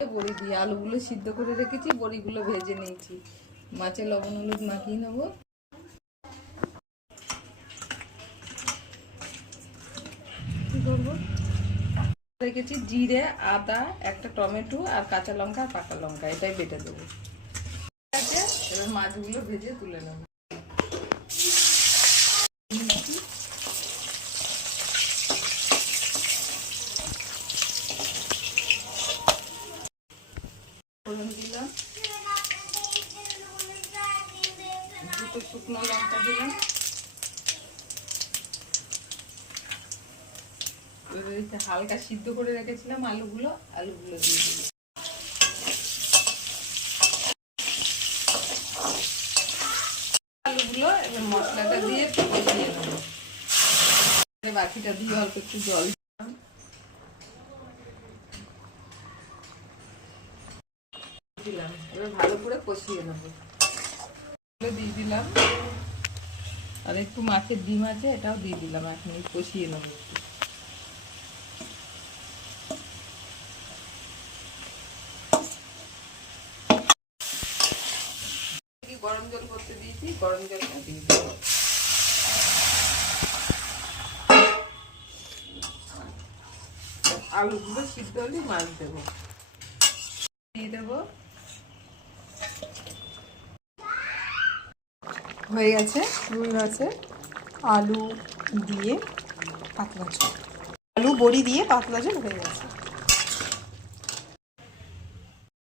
বড়ি দিয়ে আলুগুলো সিদ্ধ করে রেখেছি, বড়িগুলো ভেজে নিয়েছি। মাছে লবণ হলুদ মাখিয়ে নেবো। কি করবো, রেখেছি জিরে, আদা, একটা টমেটো আর কাঁচা লঙ্কা আর পাকা লঙ্কা, এটাই বেটে দেবো। ঠিক আছে, এবার মাছগুলো ভেজে তুলে নেবো। ফোড়ন দিলাম, দুটো শুকনো লঙ্কা দিলাম, হালকা সিদ্ধ করে রেখেছিলাম আলুগুলো দিয়ে দিলাম। আলুগুলো এবার মশলাটা দিয়ে কষিয়ে নেবো। বাকিটা দিয়ে অল্প একটু জল দিলাম, এবার ভালো করে কষিয়ে নেবো। দিয়ে দিলাম, আর একটু মাছের ডিম আছে, এটাও দিয়ে দিলাম। এখন কষিয়ে নেবো। গরম জল করতে দিয়েছি, গরম জলটা দিয়ে দেবো। আলুগুলো সিদ্ধ হলে মাছ দেবো, দিয়ে দেবো। হয়ে গেছে রুই মাছের আলু দিয়ে পাতলা ঝোল, আলু বড়ি দিয়ে পাতলা ঝোল হয়ে গেছে।